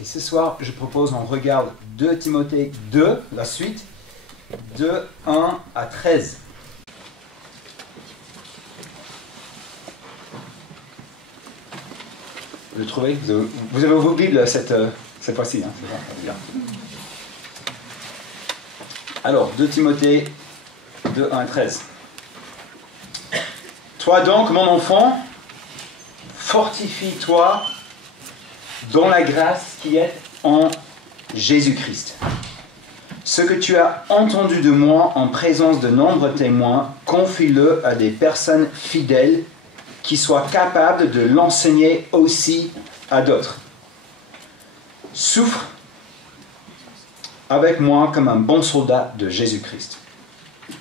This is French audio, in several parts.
Et ce soir, je propose qu'on regarde 2 Timothée 2, la suite, de 1 à 13. Vous le trouvez? Vous avez vos Bibles cette fois-ci, hein? C'est bon, bien. Alors, 2 Timothée 2, 1 à 13. Toi donc, mon enfant, fortifie-toi dans la grâce qui est en Jésus-Christ. Ce que tu as entendu de moi en présence de nombreux témoins, confie-le à des personnes fidèles qui soient capables de l'enseigner aussi à d'autres. Souffre avec moi comme un bon soldat de Jésus-Christ.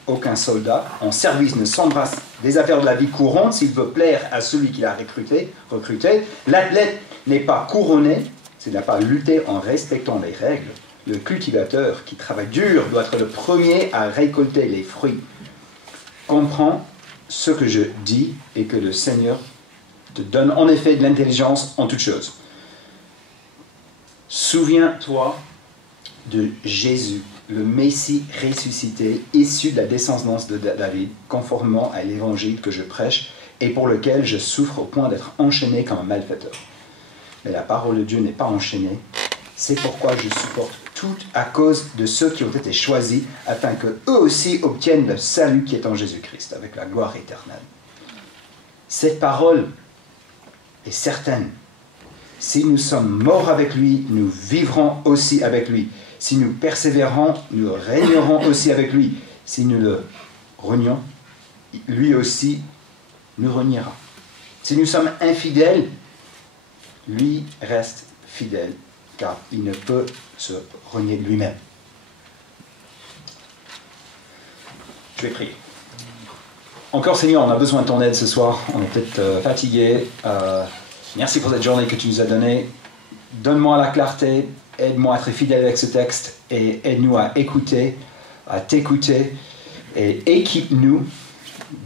Aucun soldat en service ne s'embrasse des affaires de la vie courante s'il veut plaire à celui qui l'a recruté. L'athlète n'est pas couronné s'il n'a pas lutté en respectant les règles. Le cultivateur qui travaille dur doit être le premier à récolter les fruits. Comprends ce que je dis et que le Seigneur te donne en effet de l'intelligence en toutes choses. Souviens-toi de Jésus, le Messie ressuscité, issu de la descendance de David, conformément à l'évangile que je prêche et pour lequel je souffre au point d'être enchaîné comme un malfaiteur. Mais la parole de Dieu n'est pas enchaînée. C'est pourquoi je supporte tout à cause de ceux qui ont été choisis, afin qu'eux aussi obtiennent le salut qui est en Jésus-Christ, avec la gloire éternelle. Cette parole est certaine. Si nous sommes morts avec lui, nous vivrons aussi avec lui. Si nous persévérons, nous régnerons aussi avec lui. Si nous le renions, lui aussi nous reniera. Si nous sommes infidèles, lui reste fidèle, car il ne peut se renier lui-même. Je vais prier. Encore Seigneur, on a besoin de ton aide ce soir. On est peut-être fatigué. Merci pour cette journée que tu nous as donnée. Donne-moi la clarté. Aide-moi à être fidèle avec ce texte et aide-nous à écouter, à t'écouter et équipe-nous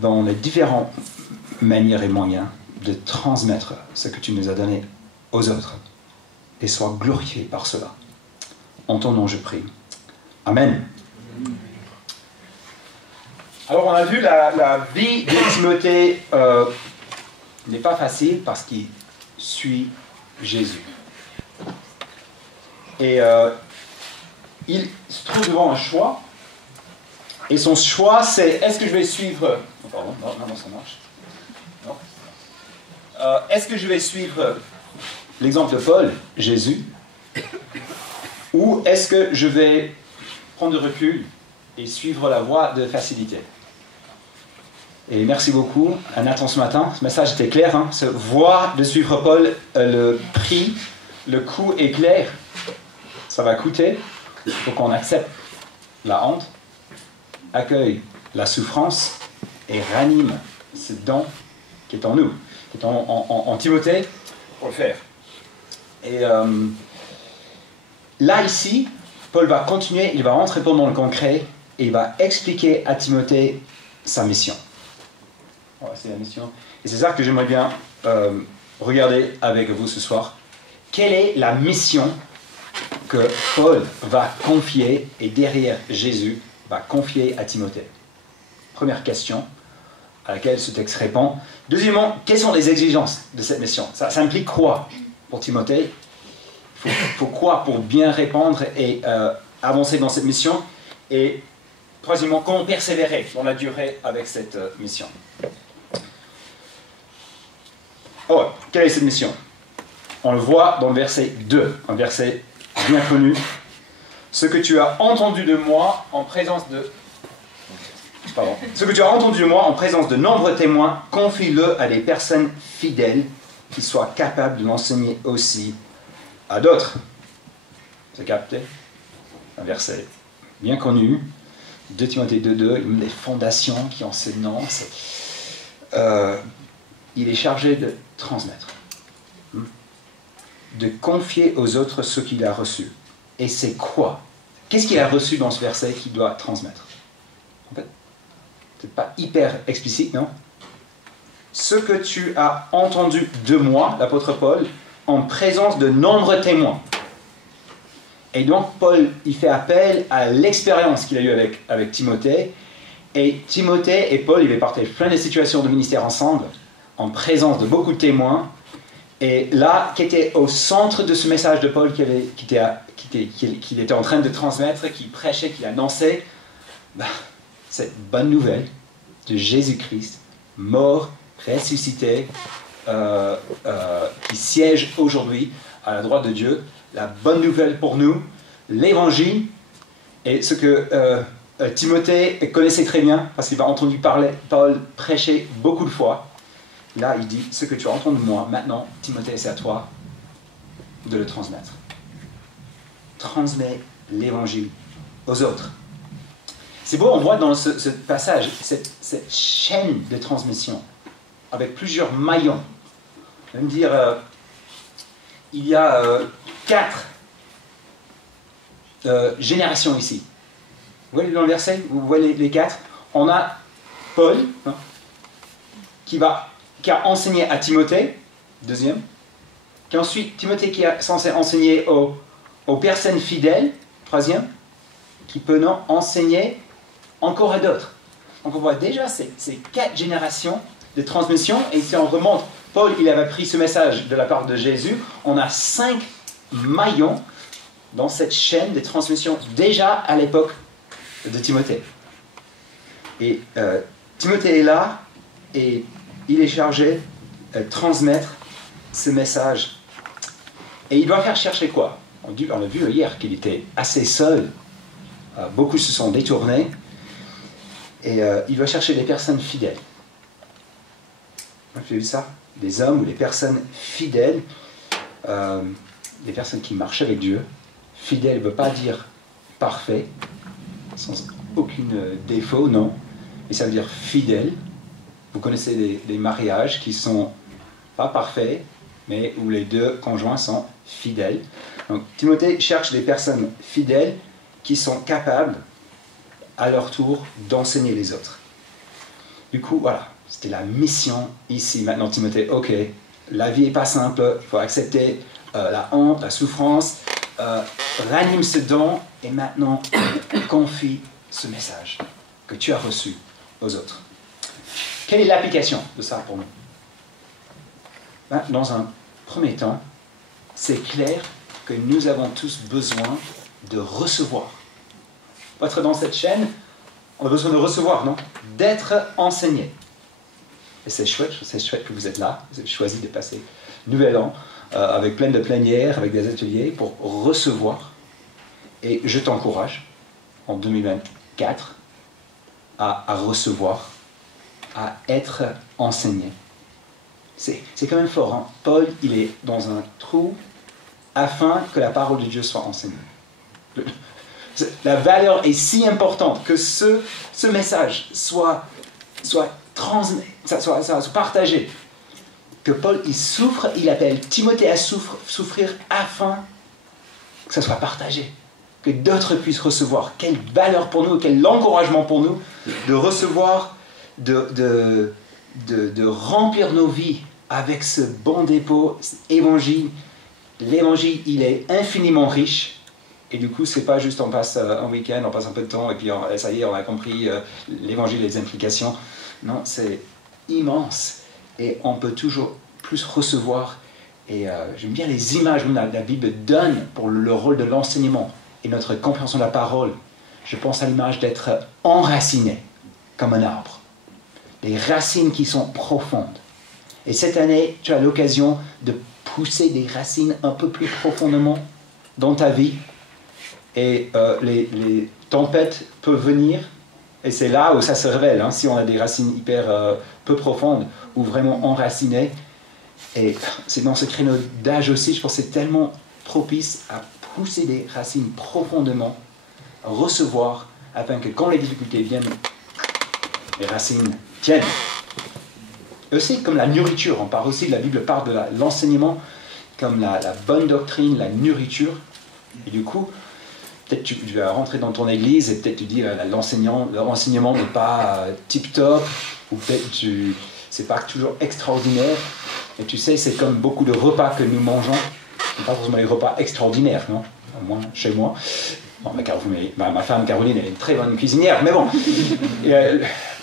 dans les différentes manières et moyens de transmettre ce que tu nous as donné aux autres et sois glorifié par cela. En ton nom je prie. Amen. Alors on a vu la vie de Timothée n'est pas facile parce qu'il suit Jésus. Et il se trouve devant un choix. Et son choix, c'est est-ce que je vais suivre... Oh, pardon, non, ça marche. Non. Est-ce que je vais suivre l'exemple de Paul, Jésus, ou est-ce que je vais prendre du recul et suivre la voie de facilité? Et merci beaucoup à Nathan ce matin. Ce message était clair. Hein? Ce voie de suivre Paul, le prix, le coût est clair. Ça va coûter, il faut qu'on accepte la honte, accueille la souffrance et ranime ce don qui est en nous, qui est en Timothée, pour le faire. Et là, ici, Paul va continuer, il va rentrer dans le concret et il va expliquer à Timothée sa mission. Voilà, c'est la mission. Et c'est ça que j'aimerais bien regarder avec vous ce soir. Quelle est la mission que Paul va confier, et derrière Jésus, va confier à Timothée? Première question à laquelle ce texte répond. Deuxièmement, quelles sont les exigences de cette mission? Ça implique quoi pour Timothée? Il faut quoi pour bien répondre et avancer dans cette mission? Et troisièmement, comment persévérer dans la durée avec cette mission? Oh, quelle est cette mission? On le voit dans le verset 2, un verset bien connu. Ce que tu as entendu de moi en présence de... Ce que tu as entendu de moi en présence de nombreux témoins, confie-le à des personnes fidèles qui soient capables de l'enseigner aussi à d'autres. C'est capté? Un verset bien connu. 2 Timothée 2.2, une des fondations qui ont ce nom. Il est chargé de transmettre, de confier aux autres ce qu'il a reçu. Et c'est quoi? Qu'est-ce qu'il a reçu dans ce verset qu'il doit transmettre? En fait, c'est pas hyper explicite, non? Ce que tu as entendu de moi, l'apôtre Paul, en présence de nombreux témoins. Et donc, Paul, il fait appel à l'expérience qu'il a eue avec Timothée. Et Timothée et Paul, ils partagent plein de situations de ministère ensemble, en présence de beaucoup de témoins. Et là, qui était au centre de ce message de Paul qu'il était en train de transmettre, qu'il prêchait, qu'il annonçait, cette bonne nouvelle de Jésus-Christ, mort, ressuscité, qui siège aujourd'hui à la droite de Dieu. La bonne nouvelle pour nous, l'évangile, et ce que Timothée connaissait très bien, parce qu'il a entendu Paul prêcher beaucoup de fois. Là, il dit, ce que tu entends de moi, maintenant, Timothée, c'est à toi de le transmettre. Transmets l'évangile aux autres. C'est beau, on voit dans ce passage cette chaîne de transmission, avec plusieurs maillons. On va me dire, il y a 4 générations ici. Vous voyez dans le verset, vous voyez les 4. On a Paul, hein, qui a enseigné à Timothée, deuxième. Qui ensuite, Timothée qui est censé enseigner aux personnes fidèles, troisième. Qui peut enseigner encore à d'autres. Donc on voit déjà ces 4 générations de transmission. Et si on remonte, Paul, il avait pris ce message de la part de Jésus. On a 5 maillons dans cette chaîne de transmission déjà à l'époque de Timothée. Et Timothée est là et il est chargé de transmettre ce message. Et il doit faire chercher quoi? On a vu hier qu'il était assez seul. Beaucoup se sont détournés. Et il doit chercher des personnes fidèles. Vous avez vu ça? Des hommes ou des personnes fidèles. Des personnes qui marchent avec Dieu. Fidèle ne veut pas dire parfait, sans aucun défaut, non. Mais ça veut dire fidèle. Vous connaissez des mariages qui ne sont pas parfaits, mais où les 2 conjoints sont fidèles. Donc Timothée cherche des personnes fidèles qui sont capables, à leur tour, d'enseigner les autres. Du coup, voilà, c'était la mission ici. Maintenant, Timothée, ok, la vie n'est pas simple, il faut accepter la honte, la souffrance, ranime ce don, et maintenant, confie ce message que tu as reçu aux autres. Quelle est l'application de ça pour nous? Dans un premier temps, c'est clair que nous avons tous besoin de recevoir. Pour être dans cette chaîne, on a besoin de recevoir, non? D'être enseigné. Et c'est chouette que vous êtes là, vous avez choisi de passer Nouvel An avec plein de plénières, avec des ateliers pour recevoir. Et je t'encourage, en 2024, à recevoir, à être enseigné. C'est quand même fort, hein? Paul, il est dans un trou afin que la parole de Dieu soit enseignée. La valeur est si importante que ce message soit transmis, soit partagé. Que Paul, il souffre, il appelle Timothée à souffrir afin que ça soit partagé. Que d'autres puissent recevoir. Quelle valeur pour nous, quel encouragement pour nous de recevoir, de remplir nos vies avec ce bon dépôt, évangile. L'évangile, il est infiniment riche. Et du coup, c'est pas juste on passe un week-end, on passe un peu de temps et puis ça y est, on a compris l'évangile, les implications. Non, c'est immense. Et on peut toujours plus recevoir. Et j'aime bien les images que la Bible donne pour le rôle de l'enseignement et notre compréhension de la parole. Je pense à l'image d'être enraciné comme un arbre. Des racines qui sont profondes. Et cette année, tu as l'occasion de pousser des racines un peu plus profondément dans ta vie. Et les tempêtes peuvent venir. Et c'est là où ça se révèle, hein, si on a des racines hyper peu profondes ou vraiment enracinées. Et c'est dans ce créneau d'âge aussi, je pense que c'est tellement propice à pousser des racines profondément, à recevoir, afin que quand les difficultés viennent, les racines tiennent. Aussi, comme la nourriture, on parle aussi, la Bible parle de l'enseignement comme la bonne doctrine, la nourriture. Et du coup, peut-être tu vas rentrer dans ton église et peut-être tu dis l'enseignement n'est pas tip-top, ou peut-être c'est pas toujours extraordinaire. Et tu sais, c'est comme beaucoup de repas que nous mangeons, pas forcément les repas extraordinaires, non? au moins chez moi. Bon, ma femme Caroline est une très bonne cuisinière, mais bon.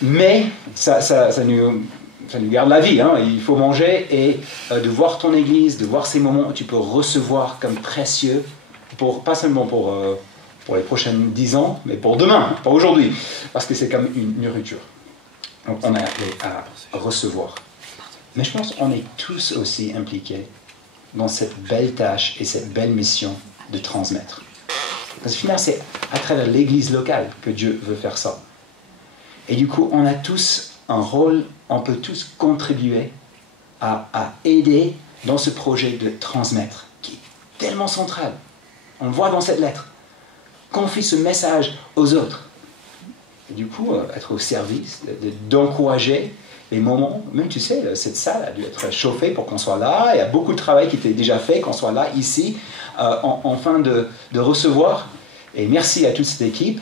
Mais ça nous garde la vie, hein. Il faut manger et de voir ton église, de voir ces moments où tu peux recevoir comme précieux, pas seulement pour les prochaines 10 ans, mais pour demain, pas aujourd'hui, parce que c'est comme une nourriture. Donc on est appelé à recevoir. Mais je pense qu'on est tous aussi impliqués dans cette belle tâche et cette belle mission de transmettre. Parce que finalement, c'est à travers l'église locale que Dieu veut faire ça. Et du coup, on a tous un rôle, on peut tous contribuer à aider dans ce projet de transmettre, qui est tellement central. On le voit dans cette lettre. Confie ce message aux autres. Et du coup, être au service, d'encourager les moments, même tu sais, cette salle a dû être chauffée pour qu'on soit là, il y a beaucoup de travail qui était déjà fait, qu'on soit là, ici, en fin de recevoir. Et merci à toute cette équipe,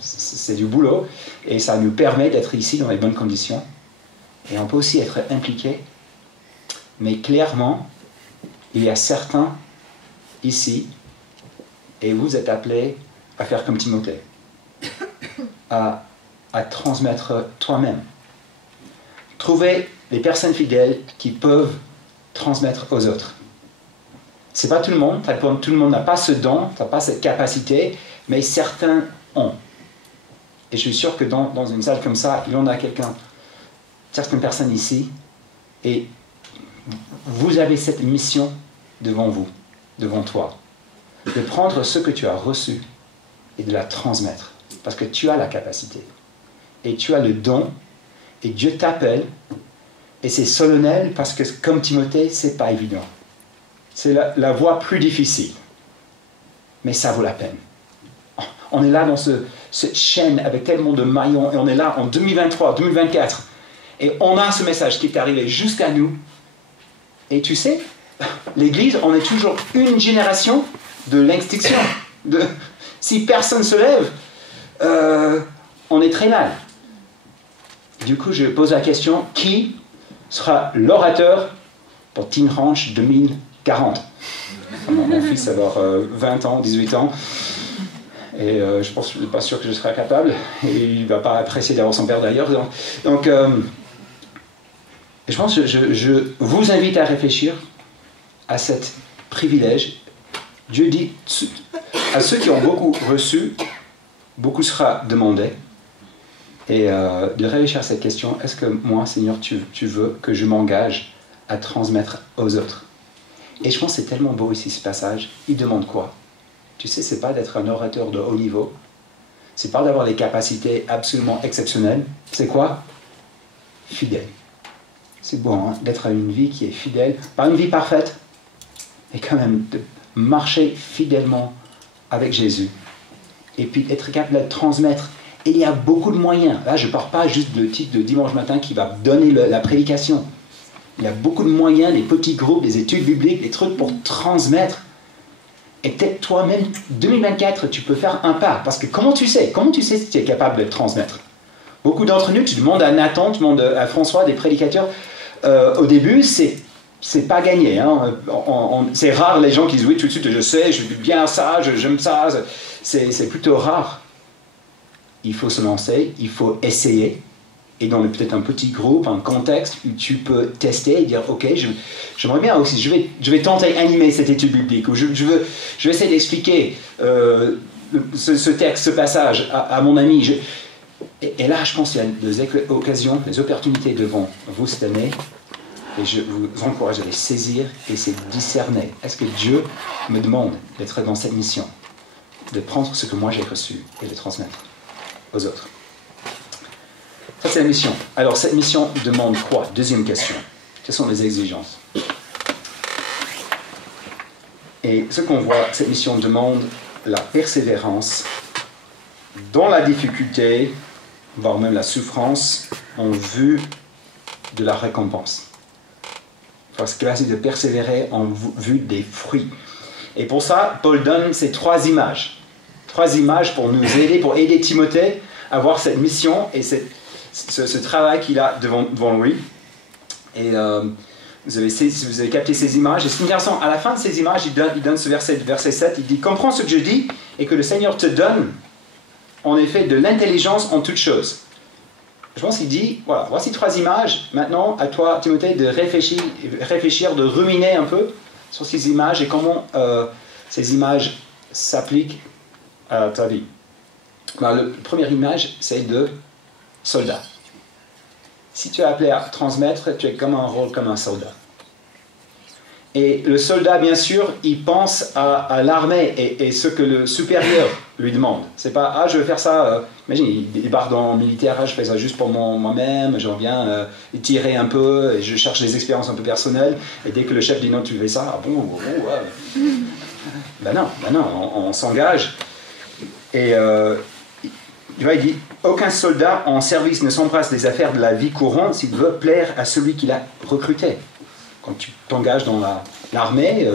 c'est du boulot, et ça nous permet d'être ici dans les bonnes conditions. Et on peut aussi être impliqué, mais clairement, il y a certains ici, et vous êtes appelés à faire comme Timothée, à transmettre toi-même. Trouver les personnes fidèles qui peuvent transmettre aux autres. C'est pas tout le monde, tout le monde n'a pas ce don, n'a pas cette capacité, mais certains ont. Et je suis sûr que dans une salle comme ça, il y en a certaines personnes ici, et vous avez cette mission devant vous, devant toi, de prendre ce que tu as reçu et de la transmettre, parce que tu as la capacité, et tu as le don, et Dieu t'appelle, et c'est solennel, parce que comme Timothée, c'est pas évident. C'est la voie plus difficile, mais ça vaut la peine. On est là dans cette chaîne avec tellement de maillons, et on est là en 2023, 2024, et on a ce message qui est arrivé jusqu'à nous. Et tu sais, l'Église, on est toujours une génération de l'extinction. Si personne ne se lève, on est très mal. Du coup, je pose la question, qui sera l'orateur pour Teen Ranch 2040 ? Mon fils va avoir 20 ans, 18 ans, et je ne suis pas sûr que je serai capable, et il ne va pas apprécier d'avoir son père d'ailleurs. Donc je pense que je vous invite à réfléchir à cet privilège. Dieu dit, à ceux qui ont beaucoup reçu, beaucoup sera demandé. Et de réfléchir à cette question, est-ce que moi, Seigneur, tu veux que je m'engage à transmettre aux autres? Et je pense que c'est tellement beau ici ce passage. Il demande quoi? Tu sais, c'est pas d'être un orateur de haut niveau, c'est pas d'avoir des capacités absolument exceptionnelles. C'est quoi? Fidèle. C'est bon, hein, d'être à une vie qui est fidèle, pas une vie parfaite, mais quand même de marcher fidèlement avec Jésus. Et puis être capable de transmettre. Et il y a beaucoup de moyens. Là, je ne parle pas juste de titre de dimanche matin qui va donner la prédication. Il y a beaucoup de moyens, des petits groupes, des études bibliques, des trucs pour transmettre. Et peut-être toi-même, 2024, tu peux faire un pas. Parce que comment tu sais si tu es capable de transmettre? Beaucoup d'entre nous, tu demandes à Nathan, tu demandes à François, des prédicateurs, au début, c'est pas gagné. Hein. C'est rare les gens qui disent oui, tout de suite, je sais, je vis bien ça, j'aime ça. C'est plutôt rare. Il faut se lancer, il faut essayer. Et dans peut-être un petit groupe, un contexte où tu peux tester et dire ok, j'aimerais bien aussi, je vais tenter d'animer cette étude biblique, ou je vais essayer d'expliquer ce texte, ce passage à mon ami. Et là, je pense qu'il y a des occasions, des opportunités devant vous cette année, et je vous encourage à les saisir et essayer de discerner. Est-ce que Dieu me demande d'être dans cette mission, de prendre ce que moi j'ai reçu et de le transmettre aux autres? Ça, c'est la mission. Alors, cette mission demande quoi? Deuxième question. Quelles sont les exigences? Et ce qu'on voit, cette mission demande la persévérance dans la difficulté, voire même la souffrance, en vue de la récompense. Parce que là, c'est de persévérer en vue des fruits. Et pour ça, Paul donne ces trois images. Trois images pour nous aider, pour aider Timothée à voir cette mission et ce travail qu'il a devant lui. Et Vous avez capté ces images. Et c'est intéressant, à la fin de ces images, il donne ce verset 7, il dit « Comprends ce que je dis et que le Seigneur te donne, en effet, de l'intelligence en toutes choses. » Je pense qu'il dit, voilà, voici 3 images. Maintenant, à toi, Timothée, de réfléchir, de ruminer un peu sur ces images et comment ces images s'appliquent à ta vie. Ben, la première image, c'est de soldat. Si tu es appelé à transmettre, tu es comme un rôle comme un soldat. Et le soldat, bien sûr, il pense à l'armée et ce que le supérieur lui demande. C'est pas, ah, je vais faire ça, imagine, il débarque dans le militaire, ah, je fais ça juste pour moi-même, j'en viens tirer un peu, et je cherche des expériences un peu personnelles, et dès que le chef dit non, tu fais ça, ah bon, ouais. Ben non, on s'engage. Et tu vois, il dit, aucun soldat en service ne s'embrasse des affaires de la vie courante s'il veut plaire à celui qu'il a recruté. Quand tu t'engages dans l'armée,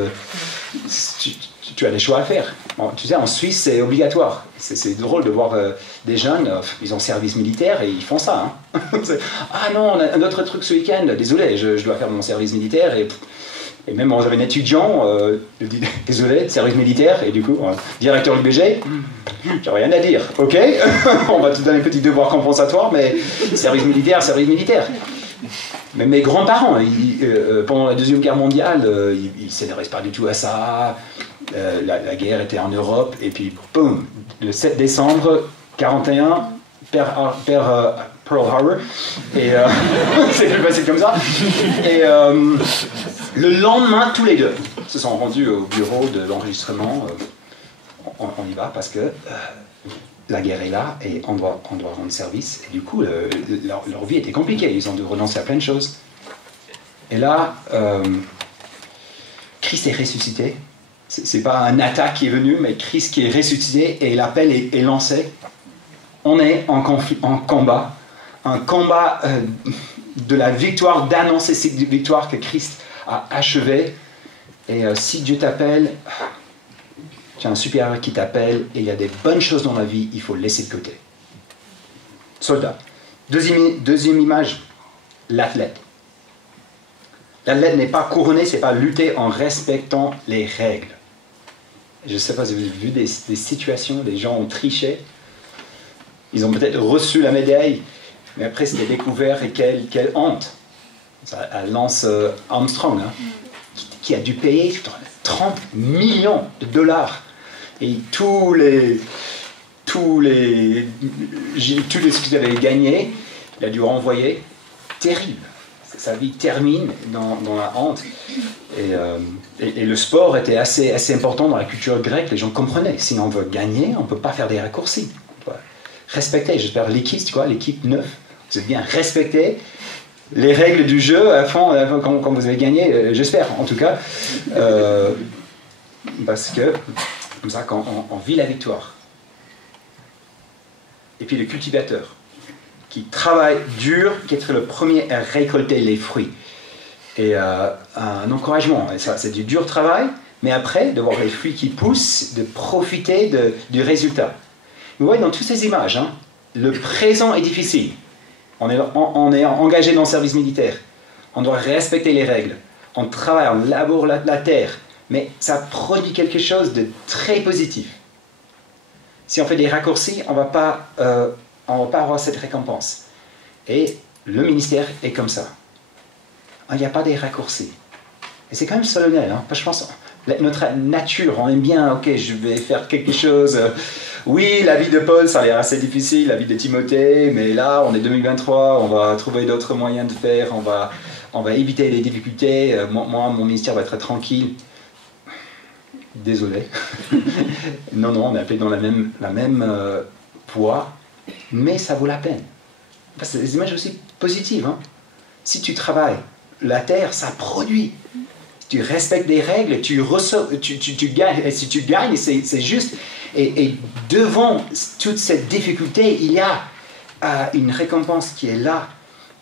tu as des choix à faire. Bon, tu sais, en Suisse, c'est obligatoire. C'est drôle de voir des jeunes, ils ont service militaire et ils font ça. Hein. Ah non, on a un autre truc ce week-end, désolé, je dois faire mon service militaire. Et même j'avais un étudiant, je dis désolé, service militaire, et du coup, directeur du BG, j'ai rien à dire, ok. On va te donner un petit devoir compensatoire, mais service militaire, service militaire. Mais mes grands-parents, pendant la Deuxième Guerre mondiale, ils ne s'intéressent pas du tout à ça. La guerre était en Europe, et puis, boum, le 7 décembre 1941, Pearl Harbor, et c'est plus facile comme ça. Et le lendemain, tous les deux se sont rendus au bureau de l'enregistrement. On y va parce que la guerre est là et on doit rendre service. Et du coup, leur vie était compliquée. Ils ont dû renoncer à plein de choses. Et là, Christ est ressuscité. C'est pas un attaque qui est venu, mais Christ qui est ressuscité et l'appel est lancé. On est en combat. Un combat de la victoire, d'annoncer cette victoire que Christ a achevée. Et si Dieu t'appelle, tu as un supérieur qui t'appelle et il y a des bonnes choses dans la vie, il faut le laisser de côté. Soldat. Deuxième image, l'athlète. L'athlète n'est pas couronné, c'est pas lutter en respectant les règles. Je ne sais pas si vous avez vu des situations, des gens ont triché, ils ont peut-être reçu la médaille, mais après c'était découvert et quelle honte. Elle lance Armstrong, hein, qui a dû payer 30 millions de dollars. Et tous les ce qu'il avait gagné, il a dû renvoyer. Terrible. Sa vie termine dans la honte. Et le sport était assez important dans la culture grecque. Les gens comprenaient. Si on veut gagner, on ne peut pas faire des raccourcis. On doit respecter. J'espère l'équipe, tu vois, l'équipe 9, vous êtes bien respectés. Les règles du jeu à fond quand vous avez gagné, j'espère en tout cas. Parce que, comme ça, quand on vit la victoire. Et puis le cultivateur, qui travaille dur, qui est le premier à récolter les fruits. Et un encouragement, c'est du dur travail, mais après, de voir les fruits qui poussent, de profiter du résultat. Vous voyez, dans toutes ces images, hein, le présent est difficile. On est engagé dans le service militaire. On doit respecter les règles. On travaille, on laboure la terre. Mais ça produit quelque chose de très positif. Si on fait des raccourcis, on ne va pas avoir cette récompense. Et le ministère est comme ça. Il n'y a pas des raccourcis. Et c'est quand même solennel. Hein? Je pense notre nature, on aime bien, ok, je vais faire quelque chose. Oui, la vie de Paul, ça a l'air assez difficile, la vie de Timothée, mais là, on est 2023, on va trouver d'autres moyens de faire, on va éviter les difficultés. Moi, mon ministère va être tranquille. Désolé. Non, on est appelé dans la même voie, mais ça vaut la peine. Parce que c'est des images aussi positives. Hein. Si tu travailles, la terre, ça produit. Tu respectes des règles, tu gagnes. Et si tu gagnes, c'est juste. Et devant toute cette difficulté, il y a une récompense qui est là.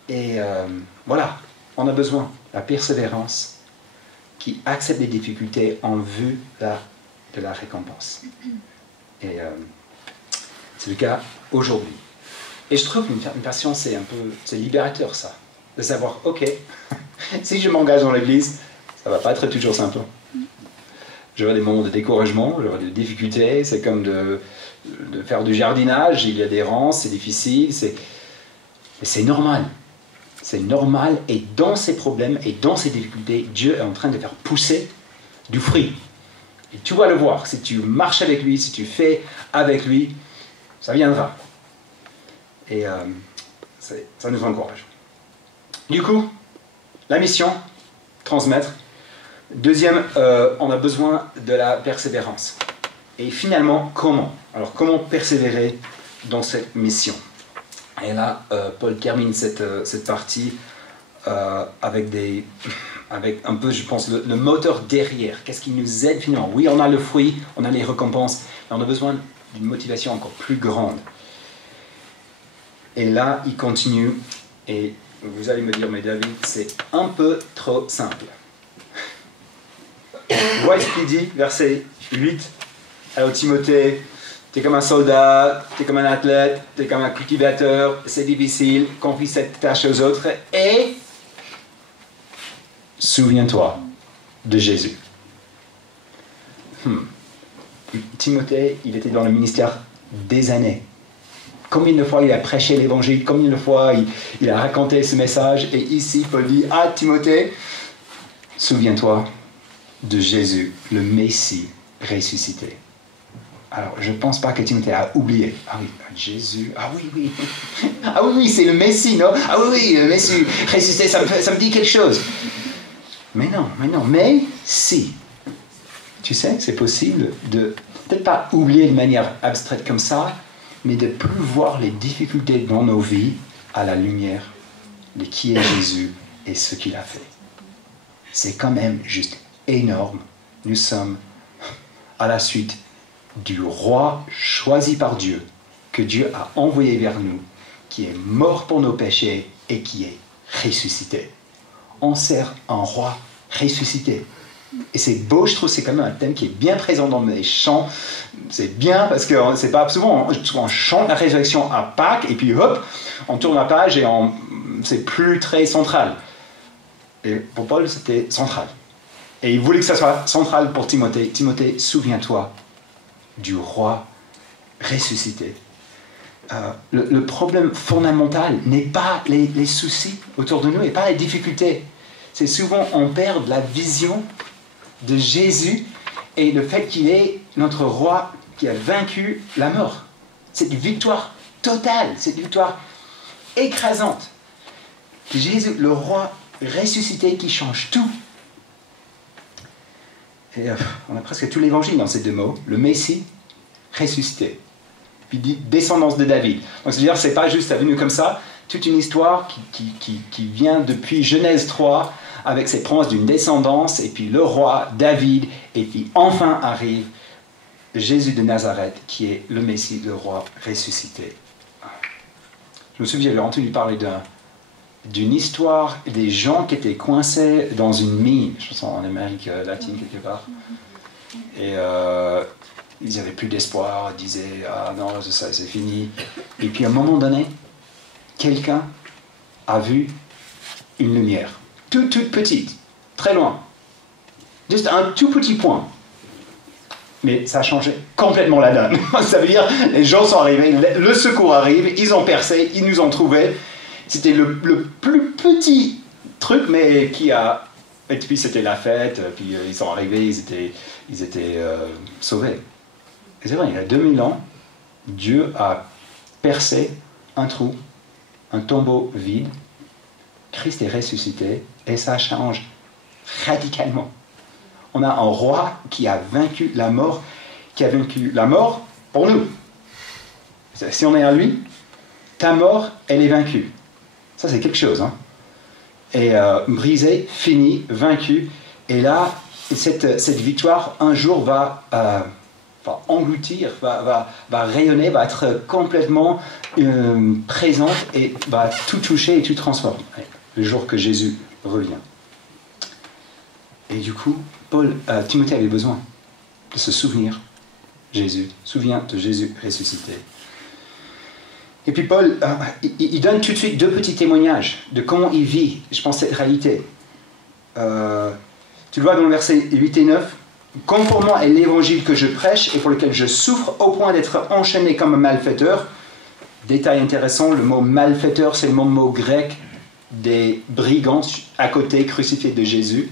Et voilà, on a besoin de la persévérance qui accepte les difficultés en vue de la récompense. Et c'est le cas aujourd'hui. Et je trouve qu'une passion, c'est libérateur, ça. De savoir, ok, Si je m'engage dans l'église, ça ne va pas être toujours simple. J'aurai des moments de découragement, j'aurai des difficultés, c'est comme de faire du jardinage, il y a des rangs, c'est difficile, mais c'est normal. C'est normal, et dans ces problèmes et dans ces difficultés, Dieu est en train de faire pousser du fruit. Et tu vas le voir, si tu marches avec lui, si tu fais avec lui, ça viendra. Et ça nous encourage. Du coup, la mission, transmettre. Deuxième, on a besoin de la persévérance. Et finalement, comment? Alors, comment persévérer dans cette mission? Et là, Paul termine cette partie avec un peu, je pense, le moteur derrière. Qu'est-ce qui nous aide finalement? Oui, on a le fruit, on a les récompenses, mais on a besoin d'une motivation encore plus grande. Et là, il continue, et vous allez me dire, mais David, c'est un peu trop simple. Voici ce qu'il dit, verset 8. Alors Timothée, tu es comme un soldat, tu es comme un athlète, tu es comme un cultivateur, c'est difficile, confie cette tâche aux autres, et souviens-toi de Jésus. Timothée, il était dans le ministère des années. Combien de fois il a prêché l'évangile, combien de fois il a raconté ce message, et ici Paul dit, ah Timothée, souviens-toi de Jésus, le Messie ressuscité. Alors, je ne pense pas que Timothée a oublié. Ah oui, Jésus, ah oui. Ah oui, c'est le Messie, non? Ah oui, le Messie ressuscité, ça me dit quelque chose. Mais non, mais si. Tu sais, c'est possible de, peut-être pas oublier de manière abstraite comme ça, mais de plus voir les difficultés dans nos vies à la lumière de qui est Jésus et ce qu'il a fait. C'est quand même juste énorme. Nous sommes à la suite du roi choisi par Dieu, que Dieu a envoyé vers nous, qui est mort pour nos péchés et qui est ressuscité. On sert un roi ressuscité. Et c'est beau, je trouve, c'est quand même un thème qui est bien présent dans les chants. C'est bien parce que c'est pas souvent, on chante la résurrection à Pâques et puis hop, on tourne la page et c'est plus très central. Et pour Paul, c'était central. Et il voulait que ça soit central pour Timothée. Timothée, souviens-toi du roi ressuscité. Le problème fondamental n'est pas les soucis autour de nous et pas les difficultés. C'est souvent on perd la vision de Jésus et le fait qu'il est notre roi qui a vaincu la mort. C'est une victoire totale, c'est une victoire écrasante. Jésus, le roi ressuscité qui change tout. Et on a presque tout l'évangile dans ces deux mots. Le Messie ressuscité. Puis dit descendance de David. Donc c'est-à-dire c'est pas juste venu comme ça, toute une histoire qui vient depuis Genèse 3 avec ses promesses d'une descendance et puis le roi David et puis enfin arrive Jésus de Nazareth qui est le Messie, le roi ressuscité. Je me souviens, j'ai entendu parler d'une histoire des gens qui étaient coincés dans une mine, je pense en Amérique latine quelque part, et ils n'avaient plus d'espoir, ils disaient « Ah non, ça, c'est fini ». Et puis à un moment donné, quelqu'un a vu une lumière, toute petite, très loin, juste un tout petit point. Mais ça a changé complètement la donne. Ça veut dire, les gens sont arrivés, le secours arrive, ils ont percé, ils nous ont trouvés. C'était le plus petit truc, mais qui a... Et puis c'était la fête, puis ils sont arrivés, ils étaient sauvés. Et c'est vrai, il y a 2000 ans, Dieu a percé un trou, un tombeau vide, Christ est ressuscité, et ça change radicalement. On a un roi qui a vaincu la mort pour nous. Si on est à lui, ta mort, elle est vaincue. Ça, c'est quelque chose. Hein. Et brisé, fini, vaincu. Et là, cette victoire, un jour, va engloutir, va rayonner, va être complètement présente et va tout toucher et tout transformer. Le jour que Jésus revient. Et du coup, Timothée avait besoin de se souvenir Jésus. Souviens de Jésus ressuscité. Et puis Paul, il donne tout de suite deux petits témoignages de comment il vit, je pense, cette réalité. Tu le vois dans le verset 8 et 9. Conformément à l'évangile que je prêche et pour lequel je souffre au point d'être enchaîné comme un malfaiteur. Détail intéressant, le mot malfaiteur, c'est le mot grec des brigands à côté crucifiés de Jésus.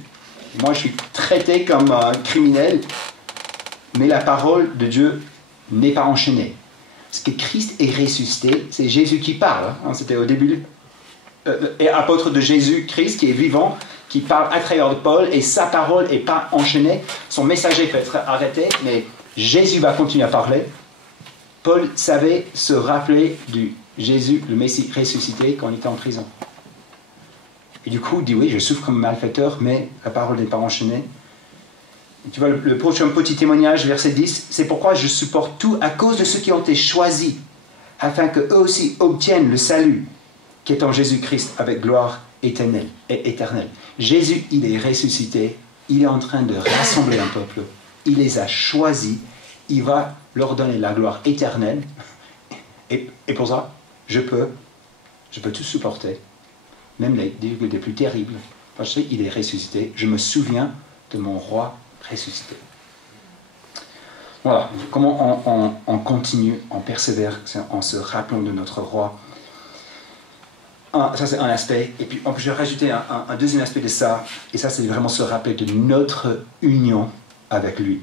Moi, je suis traité comme un criminel, mais la parole de Dieu n'est pas enchaînée. Parce que Christ est ressuscité, c'est Jésus qui parle. Hein, c'était au début, et apôtre de Jésus-Christ qui est vivant, qui parle à travers de Paul, et sa parole n'est pas enchaînée. Son messager peut être arrêté, mais Jésus va continuer à parler. Paul savait se rappeler du Jésus, le Messie ressuscité, quand il était en prison. Et du coup, il dit oui, je souffre comme malfaiteur, mais la parole n'est pas enchaînée. Et tu vois, le prochain petit témoignage, verset 10, c'est pourquoi je supporte tout à cause de ceux qui ont été choisis, afin qu'eux aussi obtiennent le salut qui est en Jésus-Christ avec gloire éternelle. Jésus, il est ressuscité, il est en train de rassembler un peuple, il les a choisis, il va leur donner la gloire éternelle, et pour ça, je peux tout supporter, même les difficultés plus terribles, parce qu'il est ressuscité, je me souviens de mon roi ressuscité. Voilà, comment on continue, on persévère en se rappelant de notre roi. Ça c'est un aspect, et puis je vais rajouter un deuxième aspect de ça, et ça c'est vraiment se rappeler de notre union avec lui.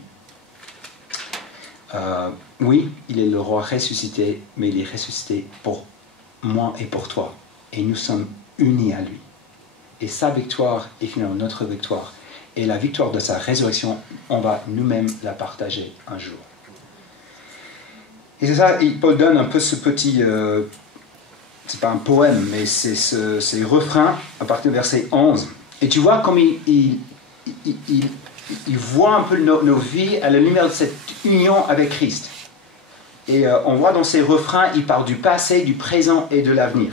Oui, il est le roi ressuscité, mais il est ressuscité pour moi et pour toi, et nous sommes unis à lui. Et sa victoire est finalement notre victoire, et la victoire de sa résurrection, on va nous-mêmes la partager un jour. Et c'est ça, Paul donne un peu ce petit... c'est pas un poème, mais c'est ces refrains à partir du verset 11. Et tu vois comme il voit un peu nos vies à la lumière de cette union avec Christ. Et on voit dans ces refrains, il parle du passé, du présent et de l'avenir.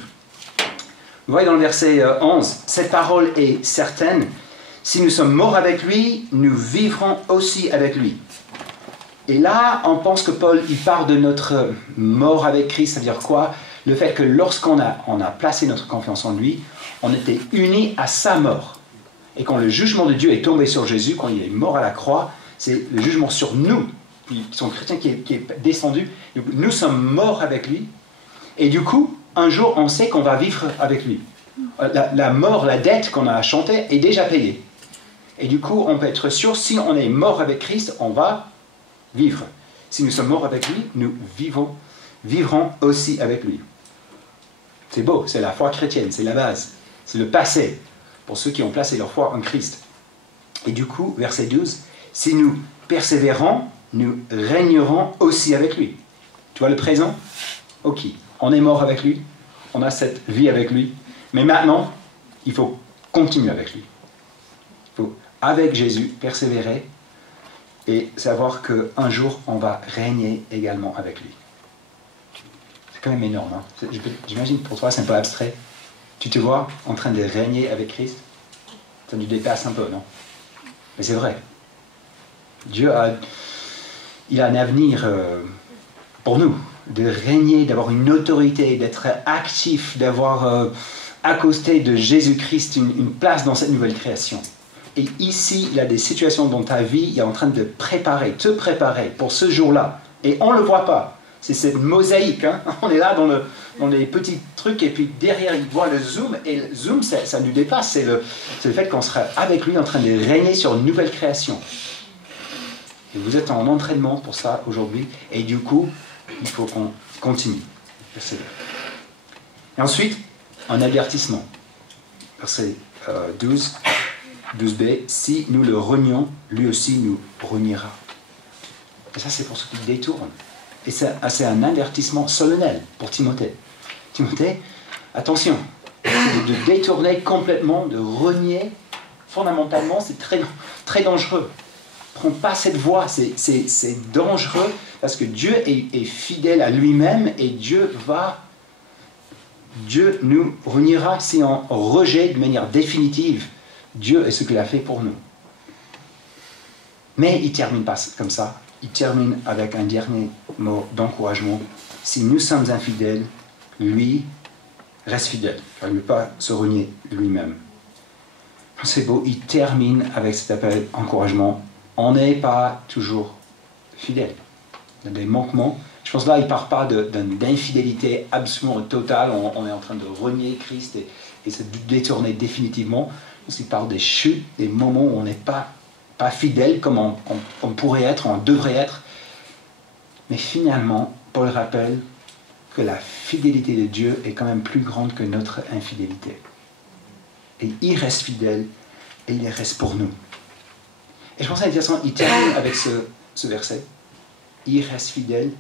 Vous voyez dans le verset 11, cette parole est certaine, si nous sommes morts avec lui, nous vivrons aussi avec lui. Et là, on pense que Paul, il parle de notre mort avec Christ, c'est-à-dire quoi ? Le fait que lorsqu'on a placé notre confiance en lui, on était unis à sa mort. Et quand le jugement de Dieu est tombé sur Jésus, quand il est mort à la croix, c'est le jugement sur nous, qui sont chrétiens, qui est descendu. Nous sommes morts avec lui. Et du coup, un jour, on sait qu'on va vivre avec lui. La mort, la dette qu'on a chantée est déjà payée. Et du coup, on peut être sûr, si on est mort avec Christ, on va vivre. Si nous sommes morts avec lui, nous vivrons aussi avec lui. C'est beau, c'est la foi chrétienne, c'est la base. C'est le passé, pour ceux qui ont placé leur foi en Christ. Et du coup, verset 12, si nous persévérons, nous régnerons aussi avec lui. Tu vois le présent ? Ok, on est mort avec lui, on a cette vie avec lui, mais maintenant, il faut continuer avec lui. Il faut, avec Jésus, persévérer et savoir qu'un jour, on va régner également avec lui. C'est quand même énorme. Hein. J'imagine pour toi, c'est un peu abstrait. Tu te vois en train de régner avec Christ. Ça nous dépasse un peu, non? Mais c'est vrai. Dieu il a un avenir pour nous, de régner, d'avoir une autorité, d'être actif, d'avoir à côté de Jésus-Christ une place dans cette nouvelle création. Et ici, il y a des situations dans ta vie, il est en train de te préparer pour ce jour-là. Et on ne le voit pas. C'est cette mosaïque. Hein. On est là dans les petits trucs, et puis derrière, il voit le zoom, et le zoom, ça nous dépasse. C'est le fait qu'on sera avec lui en train de régner sur une nouvelle création. Et vous êtes en entraînement pour ça aujourd'hui, et du coup, il faut qu'on continue. Et ensuite, un avertissement. Verset 12b, si nous le renions, lui aussi nous reniera. Et ça, c'est pour ceux qui détournent. Et c'est un avertissement solennel pour Timothée. Timothée, attention, de détourner complètement, de renier, fondamentalement, c'est très, très dangereux. Prends pas cette voie, c'est dangereux, parce que Dieu est fidèle à lui-même, et Dieu nous reniera si on rejette de manière définitive Dieu et ce qu'il a fait pour nous. Mais il ne termine pas comme ça. Il termine avec un dernier mot d'encouragement. Si nous sommes infidèles, lui reste fidèle. Il ne peut pas se renier lui-même. c'est beau, il termine avec cet appel encouragement. On n'est pas toujours fidèle. Il y a des manquements. Je pense là, il ne part pas d'une infidélité absolument totale. On est en train de renier Christ et se détourner définitivement. Il parle des chutes, des moments où on n'est pas fidèle comme on pourrait être, on devrait être. Mais finalement, Paul rappelle que la fidélité de Dieu est quand même plus grande que notre infidélité. Et il reste fidèle et il reste pour nous. Et je pense intéressant, il termine avec ce verset. Il reste fidèle.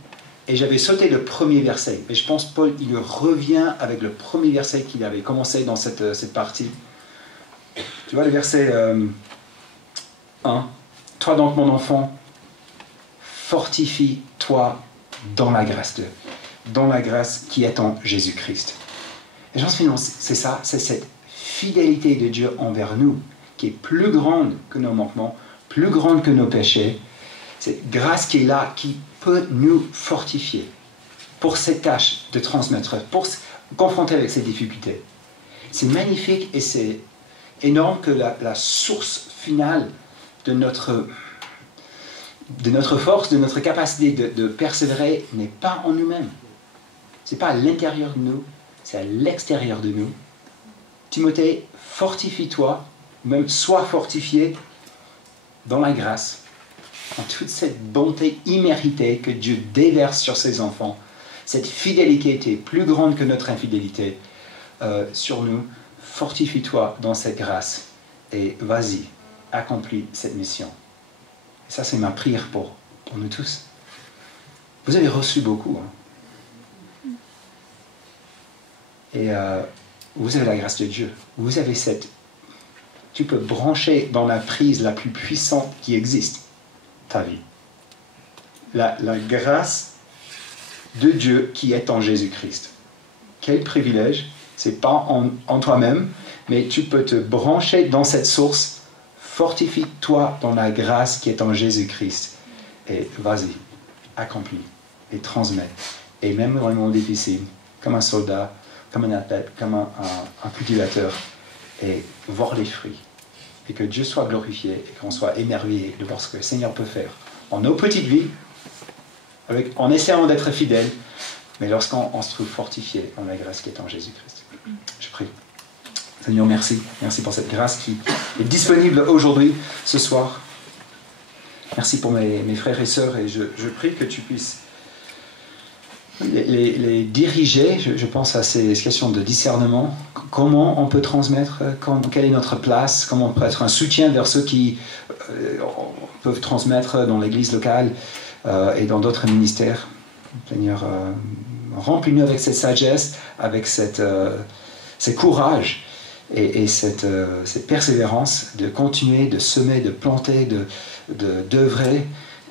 Et j'avais sauté le premier verset. Mais je pense Paul, il revient avec le premier verset qu'il avait commencé dans cette partie. Tu vois le verset 1. Toi donc mon enfant, fortifie-toi dans la grâce de Dieu. Dans la grâce qui est en Jésus-Christ. Et je pense finalement, c'est ça, c'est cette fidélité de Dieu envers nous, qui est plus grande que nos manquements, plus grande que nos péchés. Cette grâce qui est là, qui peut nous fortifier pour cette tâche de transmettre, pour se confronter avec ces difficultés. C'est magnifique et c'est énorme que la source finale de notre force, de notre capacité de persévérer n'est pas en nous-mêmes. Ce n'est pas à l'intérieur de nous, c'est à l'extérieur de nous. Timothée, fortifie-toi, même sois fortifié dans la grâce, en toute cette bonté imméritée que Dieu déverse sur ses enfants. Cette fidélité était plus grande que notre infidélité sur nous. Fortifie-toi dans cette grâce et vas-y, accomplis cette mission. Et ça, c'est ma prière pour nous tous. Vous avez reçu beaucoup. Hein? Et vous avez la grâce de Dieu. Vous avez tu peux brancher dans la prise la plus puissante qui existe, ta vie. La grâce de Dieu qui est en Jésus-Christ. Quel privilège! C'est pas en toi-même, mais tu peux te brancher dans cette source. Fortifie-toi dans la grâce qui est en Jésus-Christ. Et vas-y, accomplis et transmets. Et même dans les moments difficiles, comme un soldat, comme un athlète, comme un cultivateur, et voir les fruits. Et que Dieu soit glorifié et qu'on soit émerveillé de voir ce que le Seigneur peut faire en nos petites vies, en essayant d'être fidèles, mais lorsqu'on se trouve fortifié dans la grâce qui est en Jésus-Christ. Je prie. Seigneur, merci. Merci pour cette grâce qui est disponible aujourd'hui, ce soir. Merci pour mes frères et sœurs et je prie que tu puisses les diriger. Je pense à ces questions de discernement. Comment on peut transmettre, quelle est notre place, comment on peut être un soutien vers ceux qui peuvent transmettre dans l'église locale et dans d'autres ministères. Seigneur, remplis-nous avec cette sagesse, avec ce courage et cette persévérance de continuer, de semer, de planter, d'œuvrer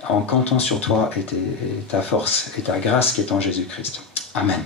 en comptant sur toi et ta force et ta grâce qui est en Jésus-Christ. Amen.